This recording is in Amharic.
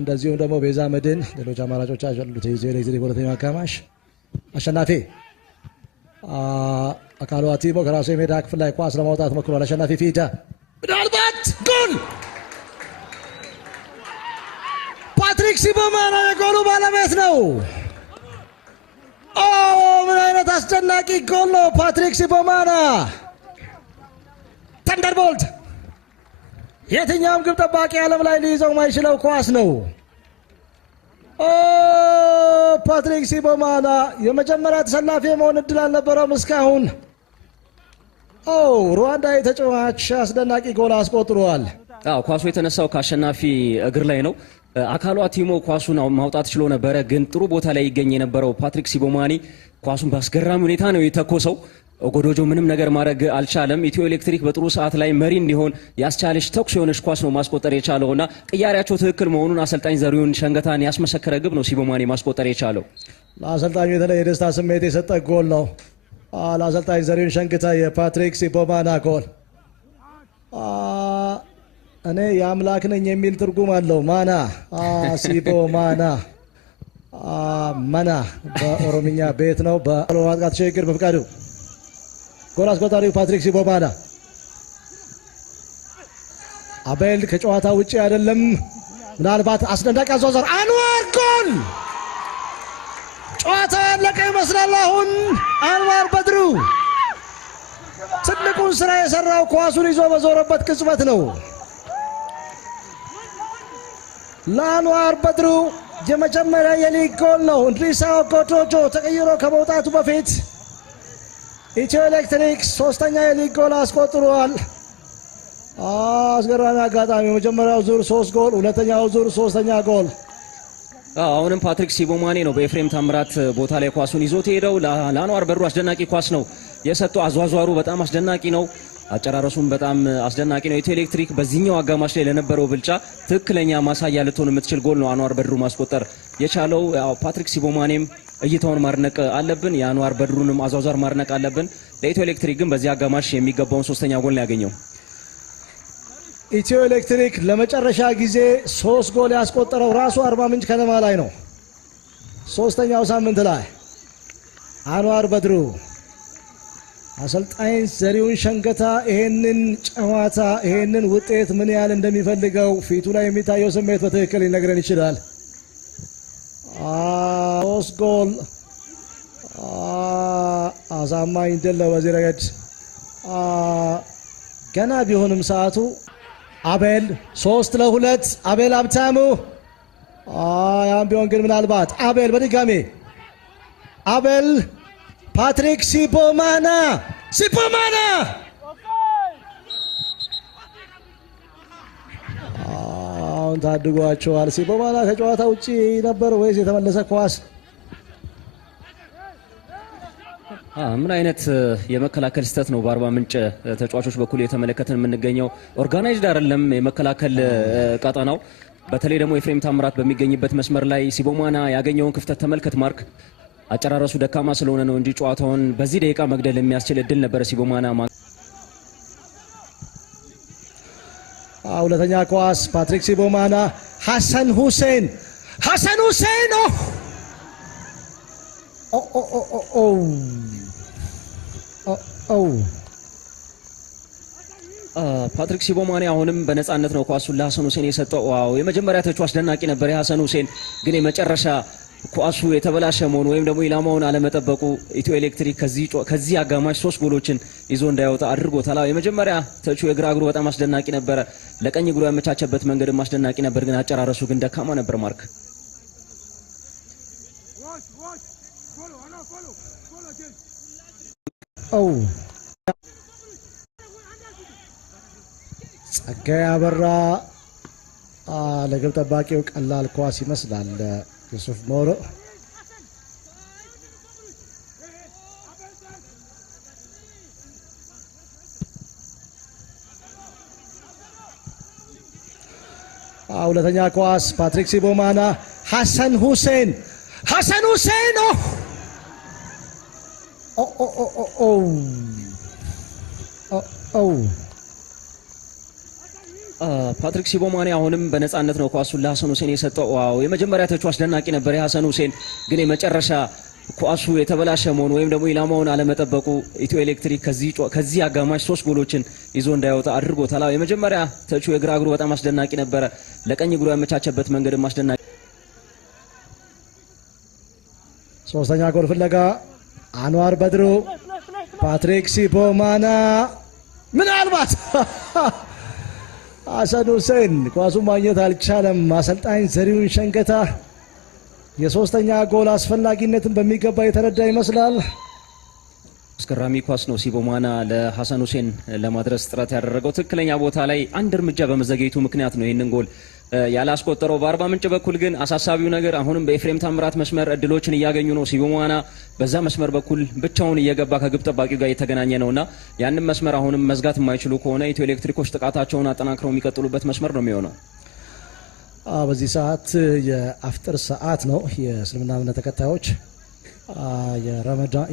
እንደዚሁም ደግሞ ቤዛ መድን ሌሎች አማራጮች አሉት። የኤሌክትሪክ ሁለተኛው አጋማሽ አሸናፊ አካሉ አቲሞ ከራሱ የሜዳ ክፍል ላይ ኳስ ለማውጣት ሞክሯል። አሸናፊ ፊዳ ምናልባት ጎል! ፓትሪክ ሲቦማና የጎሉ ባለቤት ነው። ምን አይነት አስደናቂ ጎል ነው! ፓትሪክ ሲቦማና ተንደርቦልት የትኛውም ግብ ጠባቂ ዓለም ላይ ሊይዘው ማይችለው ኳስ ነው። ፓትሪክ ሲቦማና የመጀመሪያ ተሰላፊ የመሆን እድል አልነበረውም እስካሁን። ሩዋንዳዊ ተጫዋች አስደናቂ ጎል አስቆጥሯል። ኳሱ የተነሳው ከአሸናፊ እግር ላይ ነው። አካሉ አቲሞ ኳሱን ማውጣት ችሎ ነበረ፣ ግን ጥሩ ቦታ ላይ ይገኝ የነበረው ፓትሪክ ሲቦማኒ ኳሱን በአስገራሚ ሁኔታ ነው የተኮሰው። ኦጎዶጆ ምንም ነገር ማድረግ አልቻለም። ኢትዮ ኤሌክትሪክ በጥሩ ሰዓት ላይ መሪ እንዲሆን ያስቻለች ተኩስ የሆነች ኳስ ነው ማስቆጠር የቻለውና ቅያሬያቸው ትክክል መሆኑን አሰልጣኝ ዘሪሁን ሸንገታን ያስመሰከረ ግብ ነው ሲቦማኒ ማስቆጠር የቻለው። ለአሰልጣኙ የተለየ የደስታ ስሜት የሰጠ ጎል ነው። ለአሰልጣኝ ዘሪሁን ሸንገታ የፓትሪክ ሲቦማና ጎል እኔ የአምላክ ነኝ የሚል ትርጉም አለው። ማና ሲቦማና መና በኦሮምኛ ቤት ነው። በማጥቃት ሽግግር በፍቃዱ ጎል አስቆጣሪው ፓትሪክ ሲቦማና። አቤል ከጨዋታ ውጪ አይደለም። ምናልባት አስደናቂ አዟዟር አንዋር ጎል! ጨዋታ ያለቀ ይመስላል። አሁን አንዋር በድሩ ትልቁን ስራ የሰራው ኳሱን ይዞ በዞረበት ቅጽበት ነው። ለአንዋር በድሩ የመጀመሪያ የሊግ ጎል ነው። እንድሪሳ ኦጎዶጆ ተቀይሮ ከመውጣቱ በፊት ኢትዮ ኤሌክትሪክ ሶስተኛ የሊግ ጎል አስቆጥሯል። አስገራሚ አጋጣሚ የመጀመሪያው ዙር 3 ጎል፣ ሁለተኛው ዙር 3ኛ ጎል። አሁንም ፓትሪክ ሲቦማኒ ነው በኤፍሬም ታምራት ቦታ ላይ ኳሱን ይዞት ሄደው። ለአንዋር በድሩ አስደናቂ ኳስ ነው የሰጠው። አዟዟሩ በጣም አስደናቂ ነው። አጨራረሱም በጣም አስደናቂ ነው። ኢትዮ ኤሌክትሪክ በዚህኛው አጋማሽ ላይ ለነበረው ብልጫ ትክክለኛ ማሳያ ልትሆን የምትችል ጎል ነው አንዋር በድሩ ማስቆጠር የቻለው። ፓትሪክ ሲቦማኒም እይታውን ማድነቅ አለብን፣ የአንዋር በድሩንም አዟዟር ማድነቅ አለብን። ለኢትዮ ኤሌክትሪክ ግን በዚህ አጋማሽ የሚገባውን 3ኛ ጎል ነው ያገኘው። ኢትዮ ኤሌክትሪክ ለመጨረሻ ጊዜ 3 ጎል ያስቆጠረው ራሱ አርባ ምንጭ ከነማ ላይ ነው። 3ኛው ሳምንት ላይ አንዋር በድሩ አሰልጣኝ ዘሪሁን ሸንገታ ይሄንን ጨዋታ ይሄንን ውጤት ምን ያህል እንደሚፈልገው ፊቱ ላይ የሚታየው ስሜት በትክክል ሊነግረን ይችላል። 3 ጎል አሳማኝ ድል ነው በዚህ ረገድ። ገና ቢሆንም ሰዓቱ አቤል 3-2 አቤል ሀብታሙ። ያም ቢሆን ግን ምናልባት አቤል በድጋሜ አቤል ፓትሪክ ሲቦማና አሁን ታድጓቸዋል። ሲቦማና ከጨዋታ ውጪ ነበር ወይስ የተመለሰ ኳስ? ምን አይነት የመከላከል ስህተት ነው በአርባ ምንጭ ተጫዋቾች በኩል የተመለከተን የምንገኘው። ኦርጋናይዝድ አይደለም የመከላከል ቀጠናው። በተለይ ደግሞ ኤፍሬም ታምራት በሚገኝበት መስመር ላይ ሲቦማና ያገኘውን ክፍተት ተመልከት ማርክ። አጨራረሱ ደካማ ስለሆነ ነው እንጂ ጨዋታውን በዚህ ደቂቃ መግደል የሚያስችል እድል ነበረ ሲቦማና። ሁለተኛ ኳስ ፓትሪክ ሲቦማና ሐሰን ሁሴን ኦ! 'ፓትሪክ ሲቦማኒ አሁንም በነፃነት ነው ኳሱን ለሐሰን ሁሴን የሰጠው። ዋው የመጀመሪያ ተጫዋች አስደናቂ ነበር የሐሰን ሁሴን፣ ግን የመጨረሻ ኳሱ የተበላሸ መሆኑ ወይም ደግሞ ኢላማውን አለመጠበቁ ኢትዮ ኤሌክትሪክ ከዚህ አጋማሽ 3 ጎሎችን ይዞ እንዳይወጣ አድርጎታል። የመጀመሪያ ተቹ የግራ እግሩ በጣም አስደናቂ ነበረ፣ ለቀኝ እግሩ ያመቻቸበት መንገድም አስደናቂ ነበር፣ ግን አጨራረሱ ግን ደካማ ነበር። ማርክ ጸጋዬ አበራ ለግብ ጠባቂው ቀላል ኳስ ይመስላል። ዩሱፍ ሞሮ ሁለተኛ ኳስ ፓትሪክ ሲቦማና ሐሰን ሁሴን ፓትሪክ ሲቦማኔ አሁንም በነፃነት ነው ኳሱን ለሐሰን ሁሴን የሰጠው። ዋው የመጀመሪያ ተቹ አስደናቂ ነበር የሐሰን ሁሴን፣ ግን የመጨረሻ ኳሱ የተበላሸ መሆኑ ወይም ደግሞ ኢላማውን አለመጠበቁ ኢትዮ ኤሌክትሪክ ከዚህ አጋማሽ 3 ጎሎችን ይዞ እንዳይወጣ አድርጎታል። የመጀመሪያ ተቹ የግራ እግሩ በጣም አስደናቂ ነበረ፣ ለቀኝ እግሩ ያመቻቸበት መንገድም አስደናቂ። ሶስተኛ ጎል ፍለጋ አንዋር በድሩ፣ ፓትሪክ ሲቦማና ምናልባት ሐሰን ሁሴን ኳሱን ማግኘት አልቻለም። አሰልጣኝ ዘሪሁን ሸንገታ የሶስተኛ ጎል አስፈላጊነትን በሚገባ የተረዳ ይመስላል። አስገራሚ ኳስ ነው ሲቦማና ለሐሰን ሁሴን ለማድረስ ጥረት ያደረገው። ትክክለኛ ቦታ ላይ አንድ እርምጃ በመዘግየቱ ምክንያት ነው ይህንን ጎል ያላስቆጠረው። በአርባ ምንጭ በኩል ግን አሳሳቢው ነገር አሁንም በኤፍሬም ታምራት መስመር እድሎችን እያገኙ ነው። ሲቦማና በዛ መስመር በኩል ብቻውን እየገባ ከግብ ጠባቂው ጋር የተገናኘ ነውና ያንን መስመር አሁንም መዝጋት የማይችሉ ከሆነ ኢትዮ ኤሌክትሪኮች ጥቃታቸውን አጠናክረው የሚቀጥሉበት መስመር ነው የሚሆነው። በዚህ ሰዓት የአፍጥር ሰዓት ነው። የእስልምና እምነት ተከታዮች የረመዳን